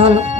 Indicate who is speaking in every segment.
Speaker 1: Sağlık.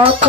Speaker 1: কত